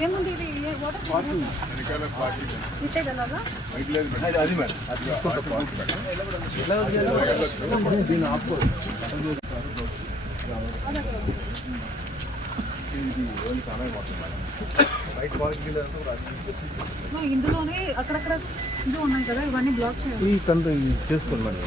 ఏముంది ఇది? ఏ వాటర్ ఇట్టే అది మేడం దీన్ని ఇందులోనే అక్కడక్కడ ఇది ఉన్నాయి కదా ఇవన్నీ బ్లాక్ చేయాలి. ఈ కంత చేసుకోండి మేడం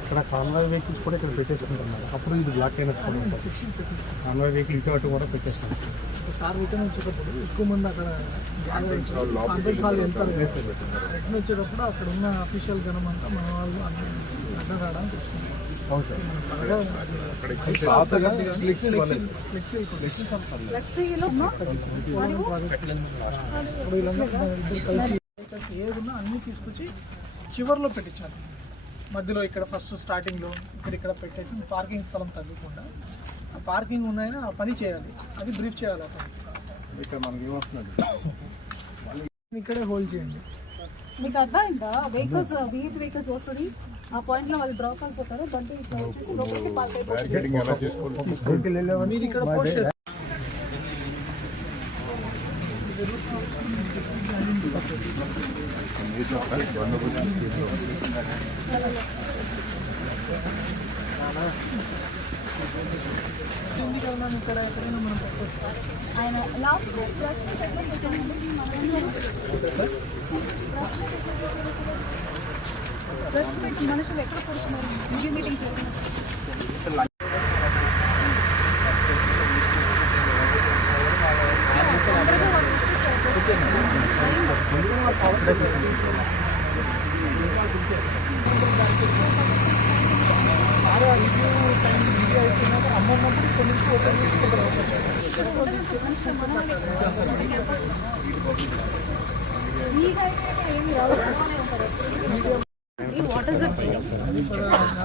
ఇక్కడ కాన్వాయ్ వెహికల్స్ కూడా ఇక్కడ పెట్టేసుకుంటాం మేడం అప్పుడు ఇది బ్లాక్ అయినట్టు కాన్వాయ్ వెహికల్ ఇటు అటు కూడా పెట్టేస్తాం సార్ రిటర్న్ వచ్చేటప్పుడు ఎక్కువ మంది అక్కడ కాన్ఫరెన్స్ హాల్ వెళ్తారు రిటర్న్ వచ్చేటప్పుడు అక్కడ ఉన్న అఫీషియల్ జనం అంతా మన వాళ్ళు అడ్డం రావడానికి వస్తుంది ఏదున్నా అన్నీ తీసుకొచ్చి చివర్లో పెట్టించాలి మధ్యలో ఇక్కడ ఫస్ట్ స్టార్టింగ్లో ఇక్కడ ఇక్కడ పెట్టేసి పార్కింగ్ స్థలం తగ్గకుండా పార్కింగ్ ఉన్నాయని ఆ పని చేయాలి. అది బ్రీఫ్ చేయాలి ఇక్కడ మనకి ఏమొస్తుంది ఇక్కడే హోల్డ్ చేయండి. మీకు అర్థమైందా? వెహికల్స్ వీధి వెహికల్స్ వస్తుంది. ఆ పాయింట్లో వాళ్ళు డ్రాప్ అయిపోతారు. బండి ఇట్లా వచ్చేసి లోపలికి పార్క్ అయిపోతుంది. బ్యారికేడింగ్ ఎలా చేసుకోవాలి? వెహికల్ వెళ్ళేవాళ్ళు మీరు ఇక్కడ పోస్ట్ చేస్తారు ప్రెస్ మీట్ ఎట్లా చేశారండి ప్రెస్ మీట్ మనుషులు ఎక్కడ కూర్చున్నారు రివ్యూ మీటింగ్ జరిగినప్పుడు తొందరగా వాళ్ళు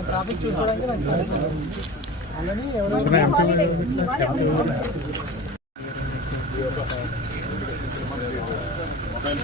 ట్రాఫిక్ చూసుకోవడానికి నాకు సరే మొబైల్